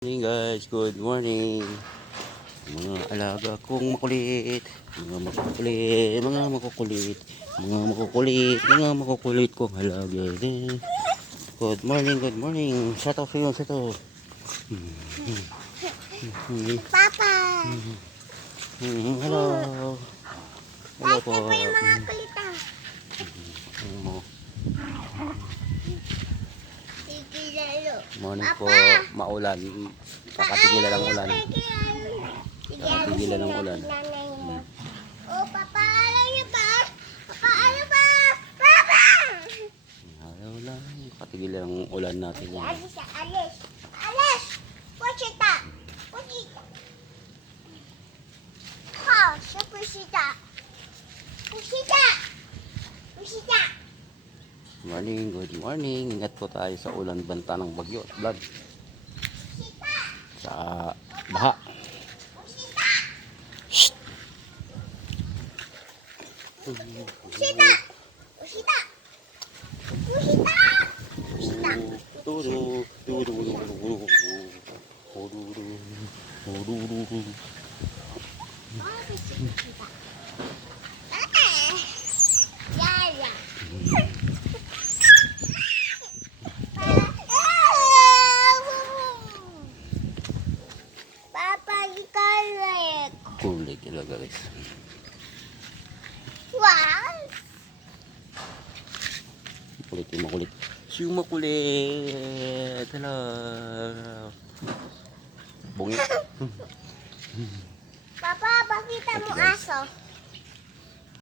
Morning guys, good morning. Mga alaga kong makulit, mga makukulit kong alaga din. Good morning. Shout out sa iyo, shout out. Papa! Hello. Hello po. Ito yung mga kulit ah. Sige lalo. Morning po, Papa! maulan. Kakatigilan ng ulan. Kakatigilan ng ulan. Oh, Papa, alam niyo ba? Papa, ano ba? Papa! Ayaw lang, kakatigilan ng ulan natin yan. Alis! Pusita! Ha, siya pusita! Morning, good morning. Ingat po tayo sa ulan, banta ng bagyo at vlog. Sa baha. Shhh. Papa, ikalek. Kulit talaga guys. Wow! Makulit. Siyong makulit. Hello. Bungi. Papa, pakita mo Okay, guys. aso.